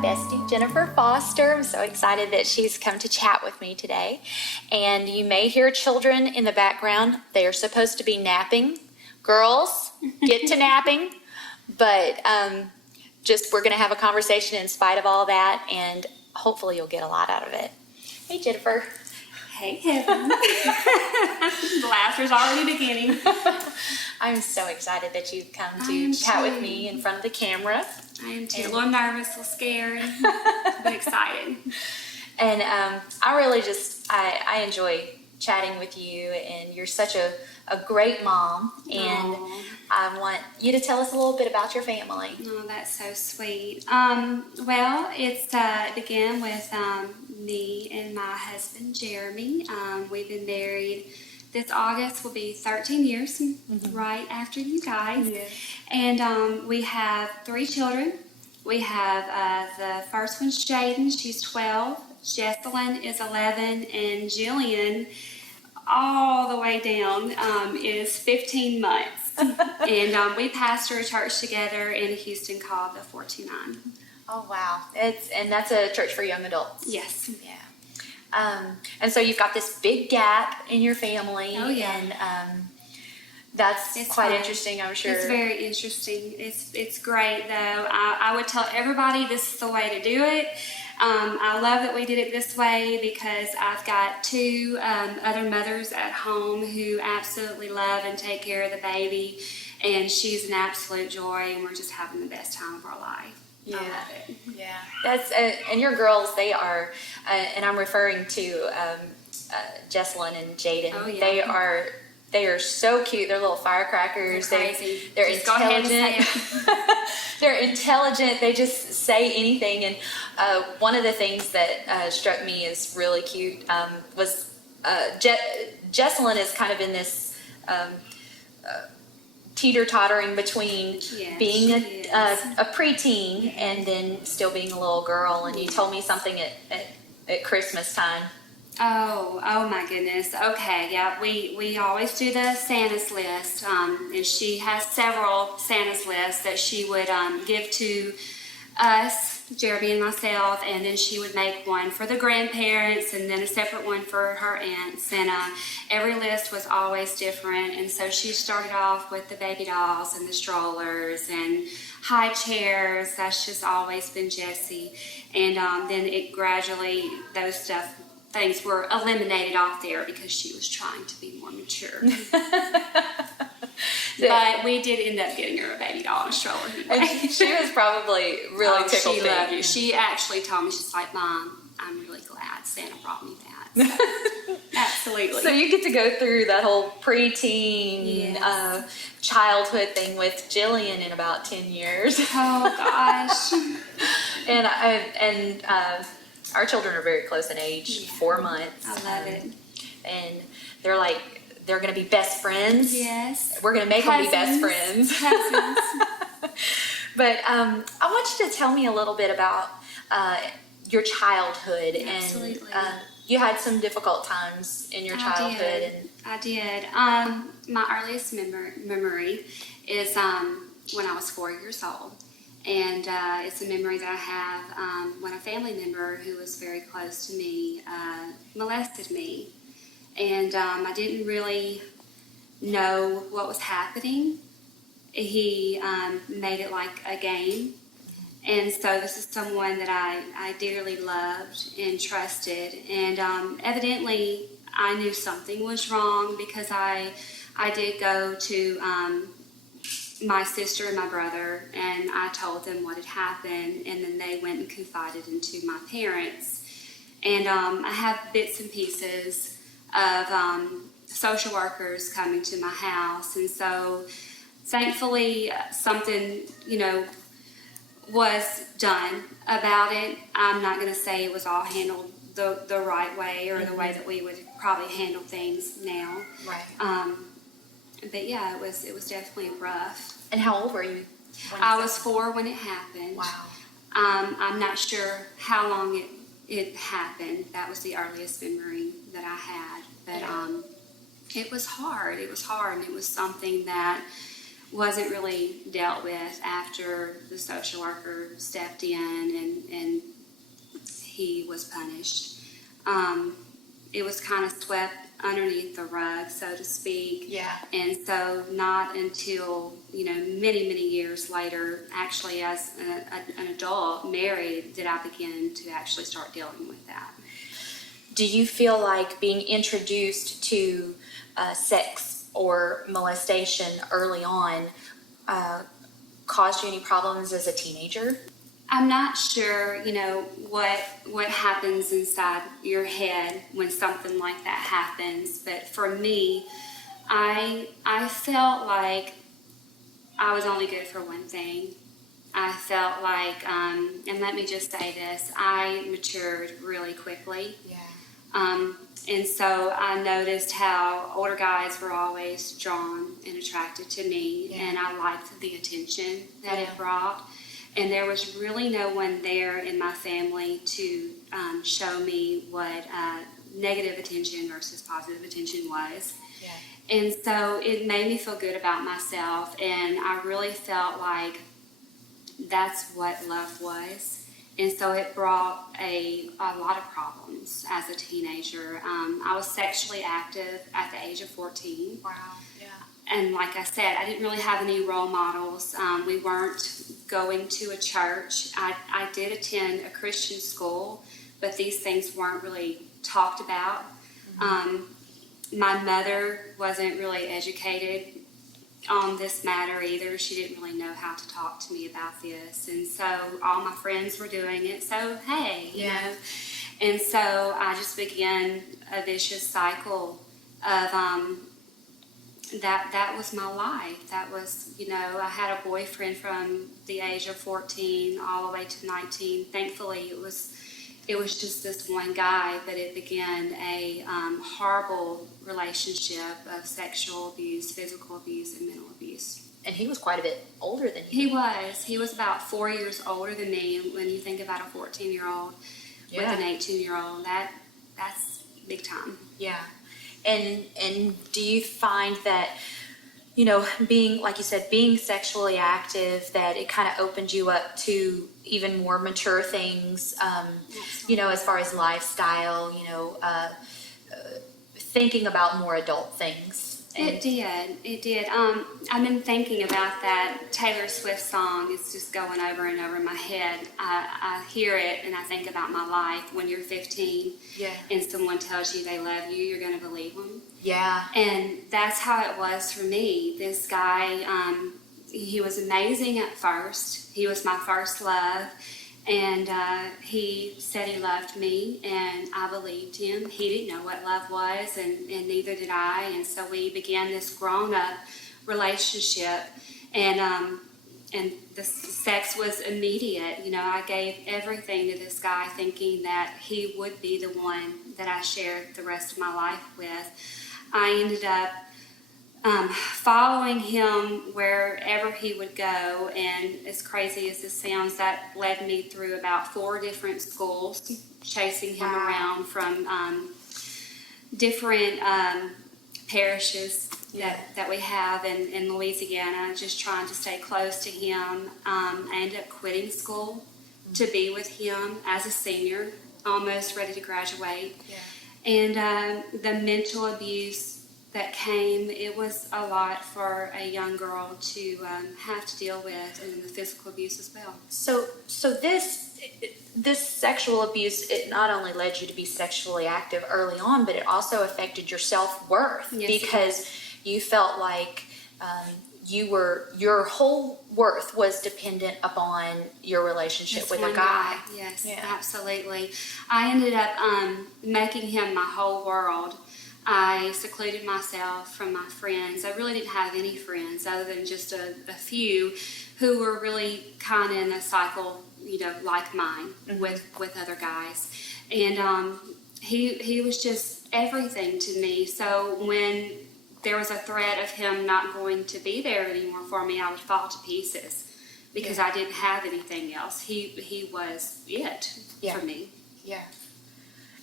bestie, Jennifer Foster. I'm so excited that she's come to chat with me today. And you may hear children in the background. They are supposed to be napping. Girls, get to napping. But we're going to have a conversation in spite of all that, and hopefully you'll get a lot out of it. Hey, Jennifer. Hey, Kevin. The laughter's already beginning. I'm so excited that you've come to chat with me in front of the camera. I am too. A little nervous, a little scared, but excited. And I really I enjoy chatting with you, and you're such a great mom. And I want you to tell us a little bit about your family. Oh, that's so sweet. Well, it began with me and my husband, Jeremy. We've been married. This August will be 13 years, right after you guys. Yeah. And we have 3 children. We have the first one's Jaden. She's 12. Jessalyn is 11. And Jillian, all the way down, is 15 months. And we pastor a church together in Houston called the 429. Oh, wow. And that's a church for young adults. Yes. Yeah. And so you've got this big gap in your family. Oh, yeah. And it's quite fun. Interesting, I'm sure. It's very interesting. It's great, though. I would tell everybody this is the way to do it. I love that we did it this way because I've got 2 other mothers at home who absolutely love and take care of the baby, and she's an absolute joy, and we're just having the best time of our life. Yeah, I love it. Yeah. That's and your girls, they are, and I'm referring to Jessalyn and Jaden. Oh, yeah. They are so cute. They're little firecrackers. They're crazy. They're just intelligent. They're intelligent. They just say anything. And one of the things that struck me as really cute was Jessalyn is kind of in this teeter-tottering between being a preteen and then still being a little girl. And you told me something at Christmas time. Oh my goodness. Okay, yeah, we always do the Santa's list, and she has several Santa's lists that she would give to us, Jeremy and myself, and then she would make one for the grandparents and then a separate one for her aunts, and every list was always different. And so she started off with the baby dolls and the strollers and high chairs. That's just always been Jessie. And then it gradually, things were eliminated off there because she was trying to be more mature. But we did end up getting her a baby doll and a stroller. And she was probably really tickled. She loved it. She actually told me, she's like, Mom, I'm really glad Santa brought me that. So, absolutely. So you get to go through that whole preteen childhood thing with Jillian in about 10 years. Oh, gosh. And our children are very close in age, 4 months. I love it. And they're going to be best friends. Yes. We're going to make them be best friends. Cousins. But I want you to tell me a little bit about your childhood. Absolutely. And you had some difficult times in your childhood. I did. My earliest memory is when I was 4 years old. And it's a memory that I have when a family member who was very close to me molested me. And I didn't really know what was happening. He made it like a game. And so this is someone that I dearly loved and trusted. And evidently I knew something was wrong because I did go to my sister and my brother, and I told them what had happened, and then they went and confided into my parents. And I have bits and pieces of social workers coming to my house, and so thankfully something, was done about it. I'm not going to say it was all handled the right way or the way that we would probably handle things now. Right. But yeah, it was definitely rough. And how old were you? I was 4 when it happened. Wow. I'm not sure how long it happened. That was the earliest memory that I had. But it was hard. It was hard, and it was something that wasn't really dealt with after the social worker stepped in and he was punished. It was kind of swept underneath the rug, so to speak. Yeah. And so not until, many, many years later, actually as an adult, married, did I begin to actually start dealing with that. Do you feel like being introduced to sex or molestation early on caused you any problems as a teenager? I'm not sure, what happens inside your head when something like that happens. But for me, I felt like I was only good for one thing. I felt like, and let me just say this, I matured really quickly. Yeah. And so I noticed how older guys were always drawn and attracted to me, and I liked the attention that it brought. And there was really no one there in my family to show me what negative attention versus positive attention was. Yeah. And so it made me feel good about myself, and I really felt like that's what love was. And so it brought a lot of problems as a teenager. I was sexually active at the age of 14. Wow. Yeah. And like I said, I didn't really have any role models. We weren't going to a church. I did attend a Christian school, but these things weren't really talked about. Mm-hmm. My mother wasn't really educated on this matter either. She didn't really know how to talk to me about this. And so all my friends were doing it, so hey, you know. And so I just began a vicious cycle of that was my life. That was, I had a boyfriend from the age of 14 all the way to 19. Thankfully, it was just this one guy, but it began a horrible relationship of sexual abuse, physical abuse, and mental abuse. And he was quite a bit older than you. He was about 4 years older than me. When you think about a 14-year-old with an 18-year-old, that's big time. Yeah. And do you find that, being, like you said, being sexually active, that it kind of opened you up to even more mature things, as far as lifestyle, thinking about more adult things? It did. I've been thinking about that Taylor Swift song. It's just going over and over in my head. I hear it and I think about my life. When you're 15 and someone tells you they love you, you're going to believe them. Yeah. And that's how it was for me. This guy, he was amazing at first. He was my first love. And he said he loved me, and I believed him. He didn't know what love was, and neither did I. And so we began this grown-up relationship, and the sex was immediate. I gave everything to this guy, thinking that he would be the one that I shared the rest of my life with. I ended up following him wherever he would go, and as crazy as this sounds, that led me through about 4 different schools, chasing him around from different parishes that we have in Louisiana, just trying to stay close to him. I ended up quitting school to be with him as a senior, almost ready to graduate. And the mental abuse that came, it was a lot for a young girl to have to deal with, and the physical abuse as well. So this sexual abuse, it not only led you to be sexually active early on, but it also affected your self-worth, because you felt like your whole worth was dependent upon your relationship with a guy. Yes, absolutely. I ended up making him my whole world. I secluded myself from my friends. I really didn't have any friends other than just a few who were really kind of in a cycle, like mine, with other guys. And he was just everything to me. So when there was a threat of him not going to be there anymore for me, I would fall to pieces because I didn't have anything else. He was it for me. Yeah.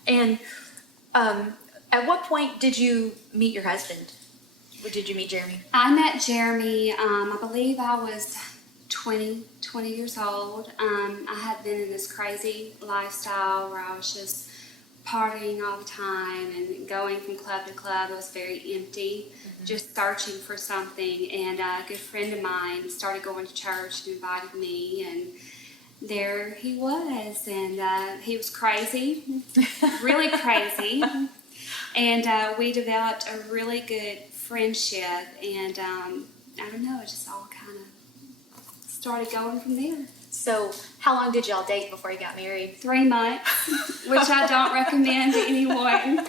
And at what point did you meet your husband? Where did you meet Jeremy? I met Jeremy, I believe I was 20 years old. I had been in this crazy lifestyle where I was just partying all the time and going from club to club. It was very empty, just searching for something. And a good friend of mine started going to church and invited me, and there he was. And he was crazy, really crazy. And we developed a really good friendship. And I don't know, it just all kind of started going from there. So how long did y'all date before you got married? 3 months, which I don't recommend to anyone.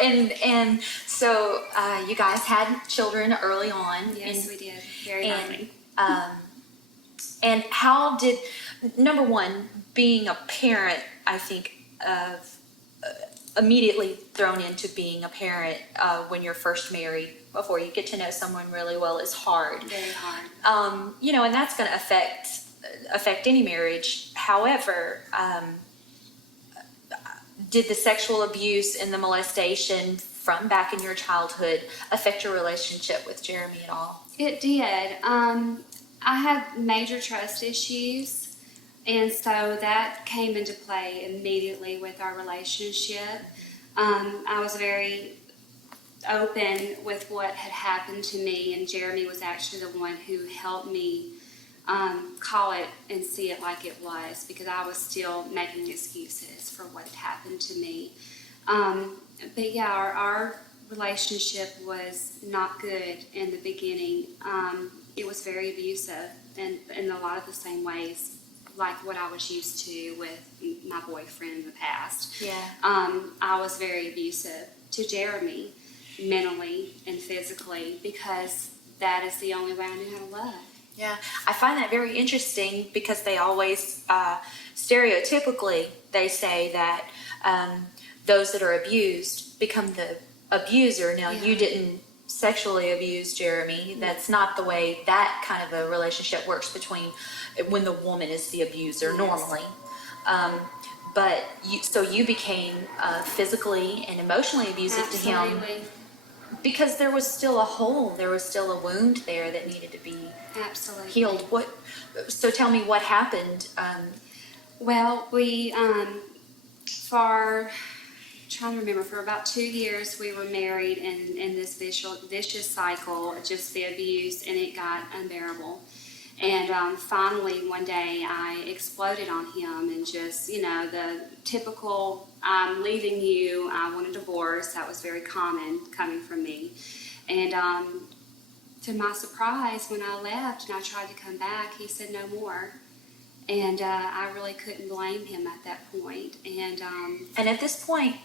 And so you guys had children early on. Yes, we did. Very early. And how did, number one, being a parent, I think, of immediately thrown into being a parent when you're first married, before you get to know someone really well, is hard. Very hard. You know, and that's going to affect any marriage. However, did the sexual abuse and the molestation from back in your childhood affect your relationship with Jeremy at all? It did. I had major trust issues, and so that came into play immediately with our relationship. I was very open with what had happened to me, and Jeremy was actually the one who helped me call it and see it like it was, because I was still making excuses for what had happened to me. But yeah, our relationship was not good in the beginning. It was very abusive, and in a lot of the same ways like what I was used to with my boyfriend in the past. Yeah. I was very abusive to Jeremy, mentally and physically, because that is the only way I knew how to love. Yeah, I find that very interesting, because they always, stereotypically, they say that those that are abused become the abuser. Now, Yeah. you didn't sexually abuse Jeremy. That's not the way that kind of a relationship works between when the woman is the abuser, Yes. normally. But you became physically and emotionally abusive to him, Absolutely. because there was still a hole, there was still a wound there that needed to be Absolutely. healed. So tell me what happened. Well, we, trying to remember, for about 2 years we were married in this vicious cycle, just the abuse, and it got unbearable. And finally, one day, I exploded on him, and just, the typical, I'm leaving you, I want a divorce. That was very common coming from me. And to my surprise, when I left and I tried to come back, he said no more. And I really couldn't blame him at that point. And at this point,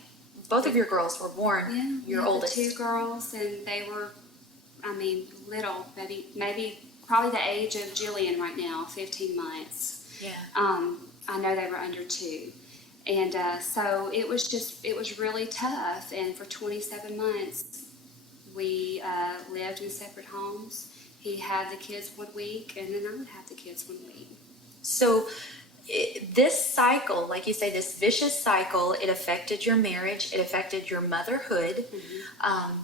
both of your girls were born. Yeah, Your we had oldest. 2 girls, and they were, little, maybe probably the age of Jillian right now, 15 months. Yeah. I know they were under 2. And so it was really tough. And for 27 months, we lived in separate homes. He had the kids 1 week, and then I would have the kids 1 week. So this cycle, like you say, this vicious cycle, it affected your marriage, it affected your motherhood. Mm-hmm.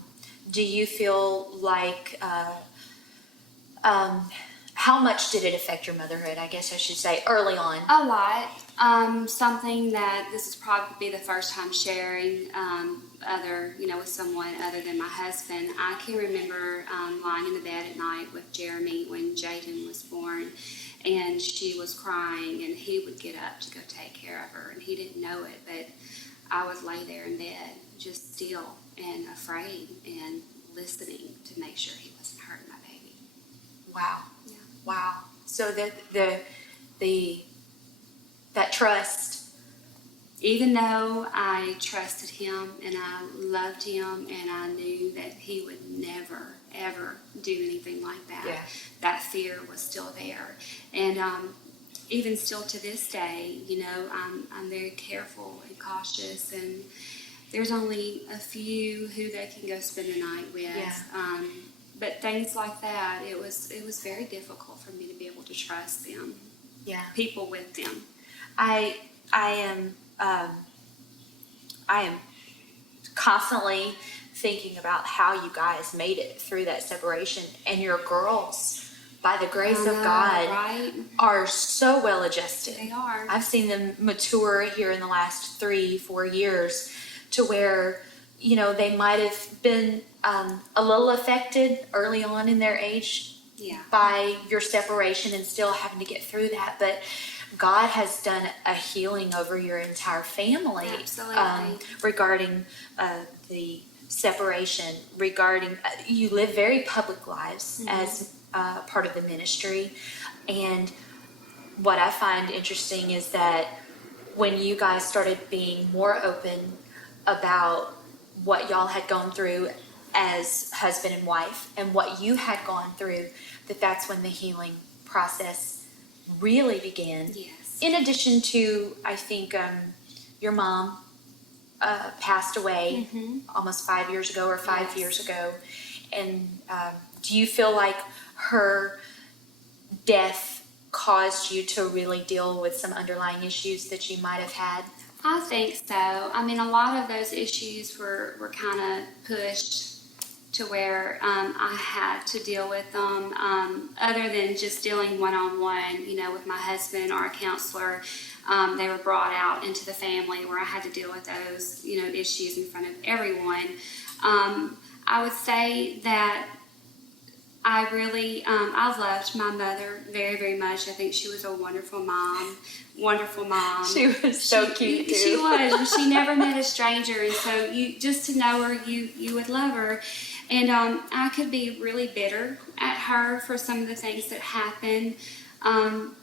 Do you feel like, how much did it affect your motherhood, I guess I should say, early on? A lot. Something that this is probably the first time sharing with someone other than my husband. I can remember lying in the bed at night with Jeremy when Jaden was born, and she was crying, and he would get up to go take care of her, and he didn't know it, but I would lay there in bed just still and afraid and listening to make sure he wasn't hurting my baby. Wow. Yeah. Wow. So that trust. Even though I trusted him and I loved him and I knew that he would never, ever do anything like that, Yeah. that fear was still there. And even still to this day, I'm very careful and cautious, and there's only a few who they can go spend the night with. Yeah. But things like that, it was very difficult for me to be able to trust them. Yeah. People with them. I am constantly thinking about how you guys made it through that separation, and your girls, by the grace of God, right? are so well adjusted. They are. I've seen them mature here in the last 3-4 years to where, they might have been a little affected early on in their age by your separation and still having to get through that. But God has done a healing over your entire family. Absolutely. Regarding the separation, regarding you live very public lives as part of the ministry. And what I find interesting is that when you guys started being more open about what y'all had gone through as husband and wife and what you had gone through, that's when the healing process really began. Yes. In addition to, I think, your mom passed away almost 5 years ago or 5 years ago. And do you feel like her death caused you to really deal with some underlying issues that you might have had? I think so. I mean, a lot of those issues were kind of pushed to where I had to deal with them, other than just dealing one-on-one, with my husband or a counselor. They were brought out into the family where I had to deal with those, issues in front of everyone. I would say that I really, I loved my mother very, very much. I think she was a wonderful mom. She was so cute too. She was, and she never met a stranger, and so just to know her, you would love her. And I could be really bitter at her for some of the things that happened,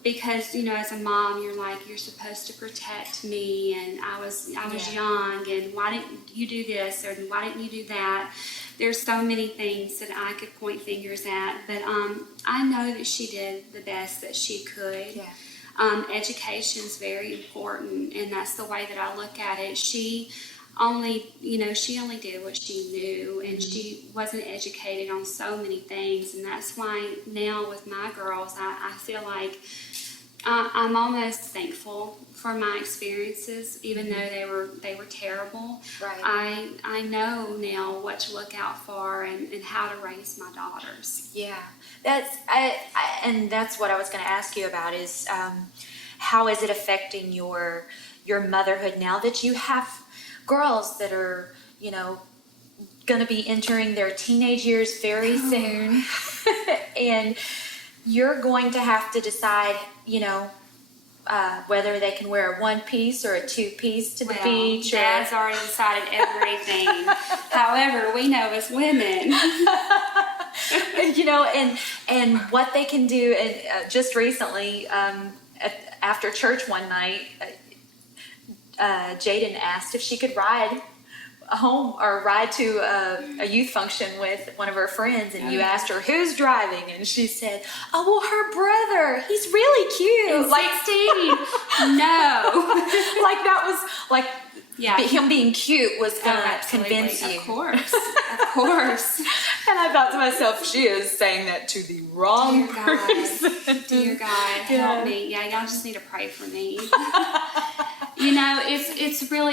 because as a mom, you're supposed to protect me, and I was young, and why didn't you do this, or why didn't you do that? There's so many things that I could point fingers at, but I know that she did the best that she could. Yeah. Education is very important, and that's the way that I look at it. She only did what she knew, and she wasn't educated on so many things, and that's why now with my girls, I feel like I'm almost thankful for my experiences, even though they were terrible. Right. I know now what to look out for and how to raise my daughters. Yeah, and that's what I was going to ask you about is how is it affecting your motherhood now that you have girls that are going to be entering their teenage years very soon, and you're going to have to decide whether they can wear a one-piece or a two-piece to the beach. Dad's already decided everything. However, we know as women, and what they can do. And just recently, after church one night, Jaden asked if she could ride home or ride to a youth function with one of her friends, and you asked her who's driving, and she said, "Oh, well, her brother. He's really cute." Like 16. No. Like that was like him being cute was gonna convince you. Of course. And I thought to myself, she is saying that to the wrong person. Dear God, help me. Yeah, y'all just need to pray for me.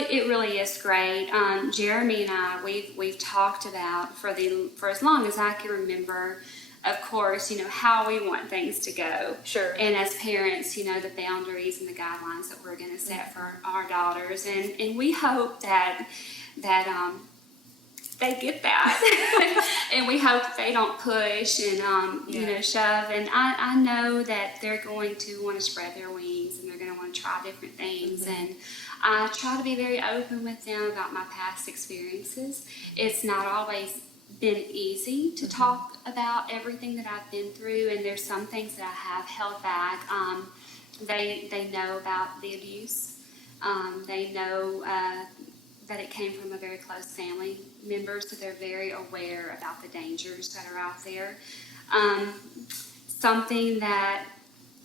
It really is great. Jeremy and I, we've talked about for as long as I can remember, of course, how we want things to go. Sure. And as parents, the boundaries and the guidelines that we're going to set for our daughters, and we hope that they get that, and we hope that they don't push and shove. And I know that they're going to want to spread their wings, and they're going to want to try different things. And I try to be very open with them about my past experiences. It's not always been easy to talk about everything that I've been through, and there's some things that I have held back. They know about the abuse. They know that it came from a very close family member, so they're very aware about the dangers that are out there. Something that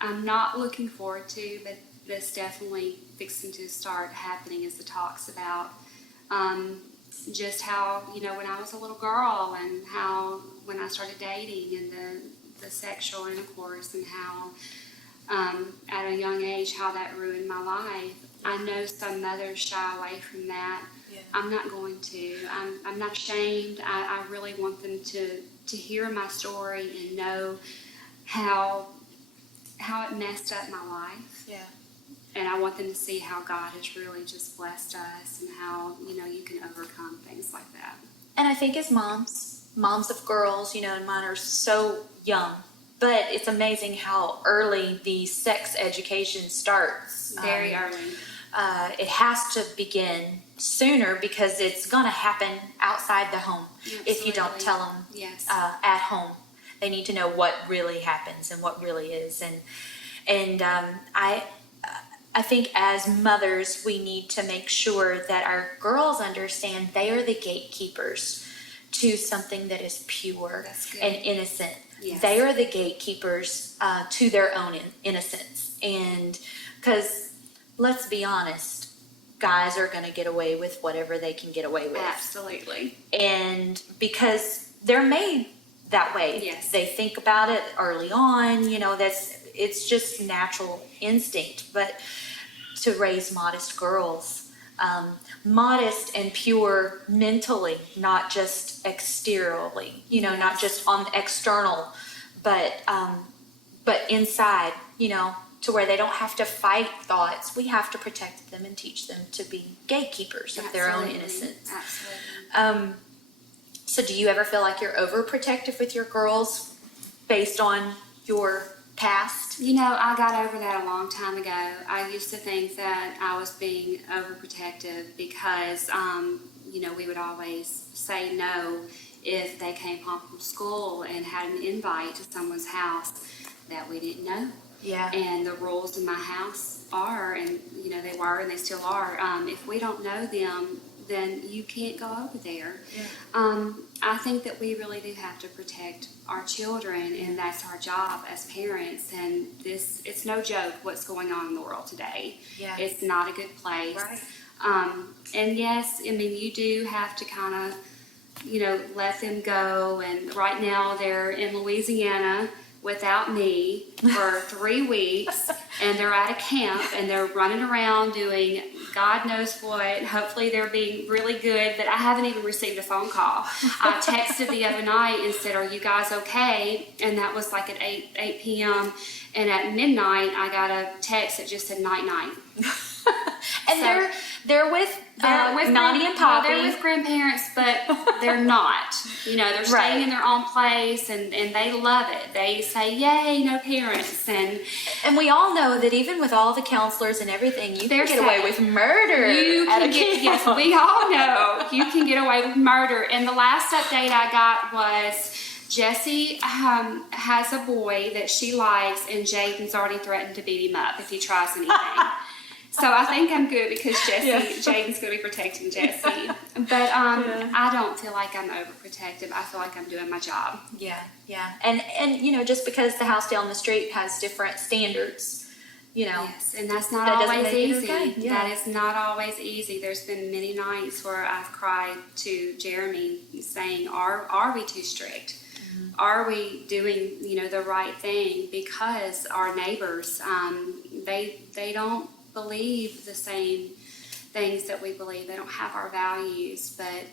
I'm not looking forward to, but that's definitely fixing to start happening, is the talks about just how, when I was a little girl, and how when I started dating, and the sexual intercourse, and how at a young age how that ruined my life. I know some mothers shy away from that. I'm not going to. I'm not ashamed. I really want them to hear my story and know how it messed up my life. Yeah. And I want them to see how God has really just blessed us and how, you can overcome things like that. And I think as moms of girls, and mine are so young, but it's amazing how early the sex education starts. Very early. It has to begin sooner because it's going to happen outside the home. Absolutely. If you don't tell them Yes. At home. They need to know what really happens and what really is. And I think as mothers, we need to make sure that our girls understand they are the gatekeepers to something that is pure and innocent. Yes. They are the gatekeepers to their own innocence. And because let's be honest, guys are going to get away with whatever they can get away with. Absolutely. And because they're made that way. Yes. They think about it early on, it's just natural instinct. But to raise modest girls, modest and pure mentally, not just exteriorly, Yes. not just on the external, but inside, to where they don't have to fight thoughts. We have to protect them and teach them to be gatekeepers of their own innocence. Absolutely. So do you ever feel like you're overprotective with your girls based on your past? I got over that a long time ago. I used to think that I was being overprotective because, we would always say no if they came home from school and had an invite to someone's house that we didn't know. Yeah. And the rules in my house are, and they were and they still are, if we don't know them, then you can't go over there. Yeah. I think that we really do have to protect our children, and that's our job as parents. And it's no joke what's going on in the world today. Yeah. It's not a good place. Right. And yes, you do have to kind of, let them go. And right now they're in Louisiana without me for 3 weeks, and they're at a camp and they're running around doing God knows what. Hopefully they're being really good, but I haven't even received a phone call. I texted the other night and said, "Are you guys okay?" And that was like at 8 p.m. And at midnight I got a text that just said night night. And So, they're with Nani and Well, Poppy. they're with grandparents, but they're not. They're staying Right. in their own place, and they love it. They say, "Yay, no parents!" And we all know that even with all the counselors and everything, you can They're get away safe. with murder. You at can a get, yes, camp. we all know you can get away with murder. And the last update I got was Jessie has a boy that she likes, and Jaden's already threatened to beat him up if he tries anything. So I think I'm good because Jaden's going to be protecting Jessie. But I don't feel like I'm overprotective. I feel like I'm doing my job. Yeah. And just because the house down the street has different standards, Yes, and that's not That doesn't always make it easy. okay. Yeah. That is not always easy. There's been many nights where I've cried to Jeremy saying, are we too strict? Mm-hmm. Are we doing, the right thing? Because our neighbors, they don't believe the same things that we believe. They don't have our values, but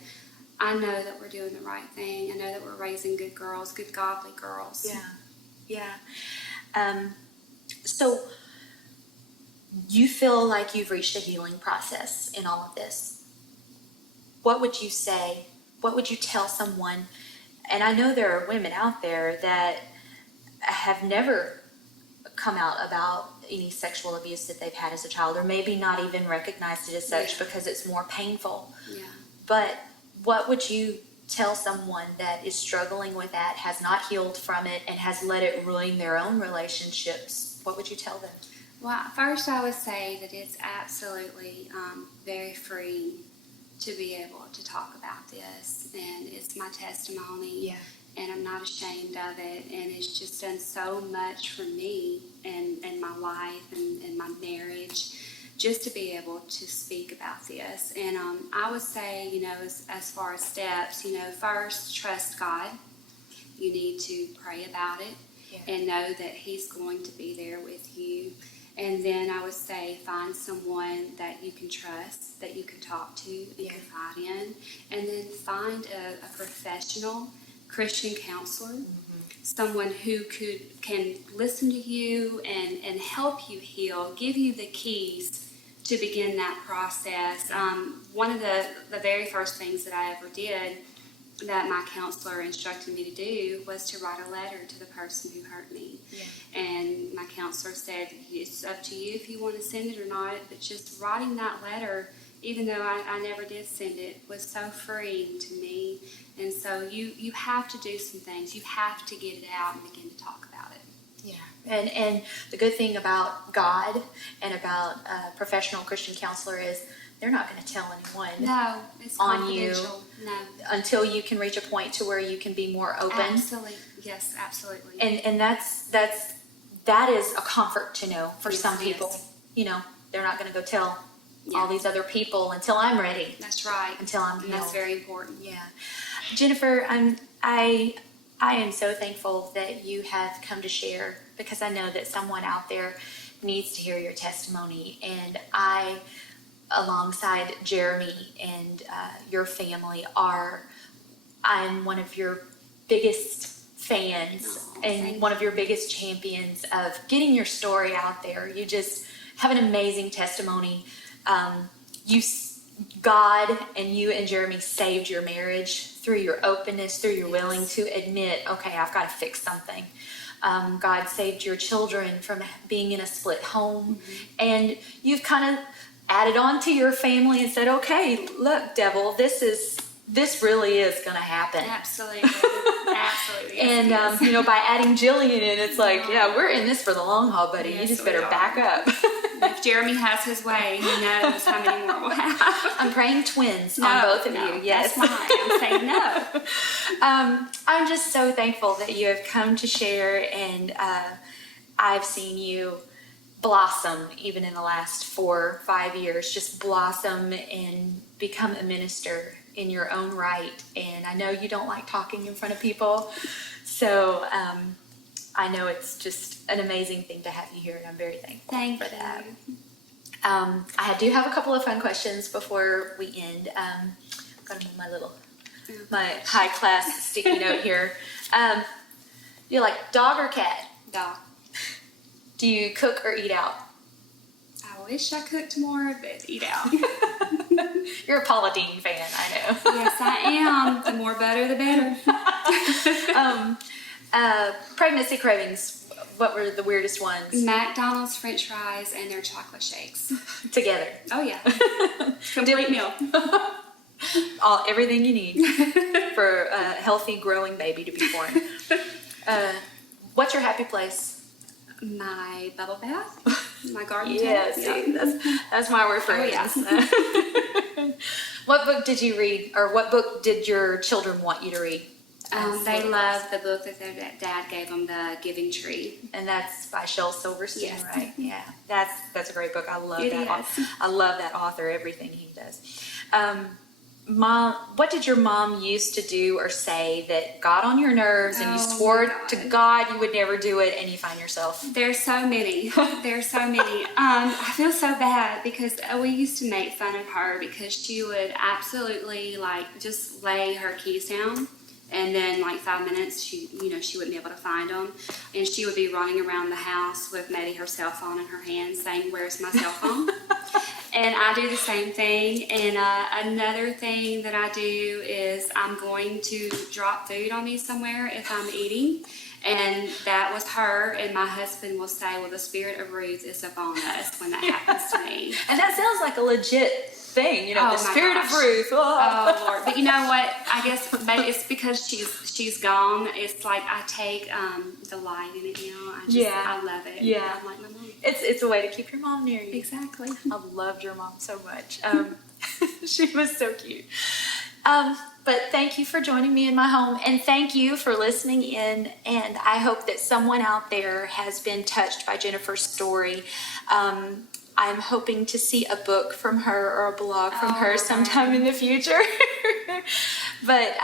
I know that we're doing the right thing. I know that we're raising good girls, good godly girls. Yeah. So you feel like you've reached a healing process in all of this. What would you say? What would you tell someone? And I know there are women out there that have never come out about any sexual abuse that they've had as a child, or maybe not even recognized it as such because it's more painful. Yeah. But what would you tell someone that is struggling with that, has not healed from it, and has let it ruin their own relationships? What would you tell them? Well, first I would say that it's absolutely very freeing to be able to talk about this, and it's my testimony. Yeah. And I'm not ashamed of it, and it's just done so much for me and my life and my marriage, just to be able to speak about this. And I would say, as far as steps, first, trust God. You need to pray about it and know that He's going to be there with you. And then I would say find someone that you can trust, that you can talk to and confide in. And then find a professional Christian counselor, someone who can listen to you and help you heal, give you the keys to begin that process. One of the very first things that I ever did that my counselor instructed me to do was to write a letter to the person who hurt me. Yeah. And my counselor said, it's up to you if you want to send it or not, but just writing that letter, even though I never did send it, was so freeing to me. And so you have to do some things. You have to get it out and begin to talk about it. Yeah, and the good thing about God and about a professional Christian counselor is they're not going to tell anyone it's on you until you can reach a point to where you can be more open. Absolutely, yes, absolutely. And that is a comfort to know for some people. Yes. You know, they're not going to go tell all these other people until I'm ready. That's right. Until I'm healed. That's very important. Yeah, Jennifer, I am so thankful that you have come to share, because I know that someone out there needs to hear your testimony. And I, alongside Jeremy and your family, I'm one of your biggest fans and one of your biggest champions of getting your story out there. You just have an amazing testimony. God and you and Jeremy saved your marriage through your openness, through your willing to admit, okay, I've got to fix something. God saved your children from being in a split home. And you've kind of added on to your family and said, okay, look, devil, this really is going to happen. Absolutely. Absolutely. And, you know, by adding Jillian in, it's like, yeah, we're in this for the long haul, buddy. Yes, you just better back up. If Jeremy has his way, he knows how many more we'll have. I'm praying twins on both of you. Yes. That's fine. I'm saying no. I'm just so thankful that you have come to share, and I've seen you blossom even in the last 4 or 5 years, just blossom and become a minister in your own right. And I know you don't like talking in front of people, so I know it's just an amazing thing to have you here, and I'm very thankful for that. I do have a couple of fun questions before we end. I'm going to move my high class sticky note here. You like dog or cat? Dog. Do you cook or eat out? I wish I cooked more, but eat out. You're a Paula Deen fan, I know. Yes, I am. The more butter, the better. Pregnancy cravings. What were the weirdest ones? McDonald's French fries and their chocolate shakes. Together. Oh, yeah. Complete meal. Everything you need for a healthy, growing baby to be born. What's your happy place? My bubble bath. My garden tub. Yes, that's why we're friends. Oh, yeah. What book did you read, or what book did your children want you to read? They love the book that their dad gave them, The Giving Tree. And that's by Shel Silverstein, Yes. right? Yeah, that's a great book. I love It that. is. I love that author. Everything he does. Mom, what did your mom used to do or say that got on your nerves, and you swore to God you would never do it, and you find yourself? There's so many. There's so many. I feel so bad because we used to make fun of her because she would absolutely just lay her keys down, and then 5 minutes she wouldn't be able to find them, and she would be running around the house with maybe her cell phone in her hand saying, "Where's my cell phone?" And I do the same thing. And another thing that I do is I'm going to drop food on me somewhere if I'm eating. And that was her. And my husband will say, well, the spirit of Ruth is upon us when that happens to me. And that sounds like a legit thing, the spirit of Ruth. Oh, Lord. But you know what? I guess it's because she's gone. It's like I take delight in it now. I love it. Yeah. I'm like my mom. It's a way to keep your mom near you. Exactly. I loved your mom so much. She was so cute. But thank you for joining me in my home, and thank you for listening in. And I hope that someone out there has been touched by Jennifer's story. I'm hoping to see a book from her or a blog from her sometime in the future. But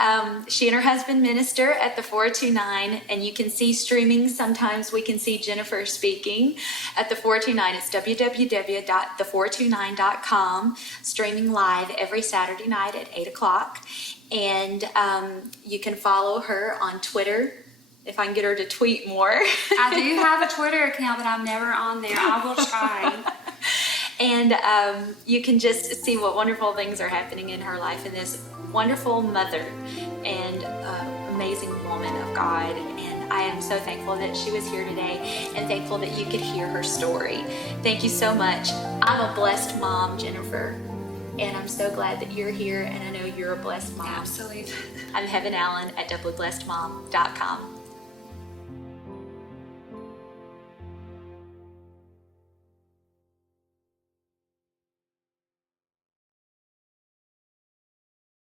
she and her husband minister at the 429, and you can see streaming. Sometimes we can see Jennifer speaking at the 429. It's www.the429.com, streaming live every Saturday night at 8 o'clock. And you can follow her on Twitter, if I can get her to tweet more. I do have a Twitter account, but I'm never on there. I will try. And you can just see what wonderful things are happening in her life, and this wonderful mother and amazing woman of God. And I am so thankful that she was here today, and thankful that you could hear her story. Thank you so much. I'm a blessed mom, Jennifer, and I'm so glad that you're here, and I know you're a blessed mom. Absolutely. I'm Heaven Allen at doublyblessedmom.com.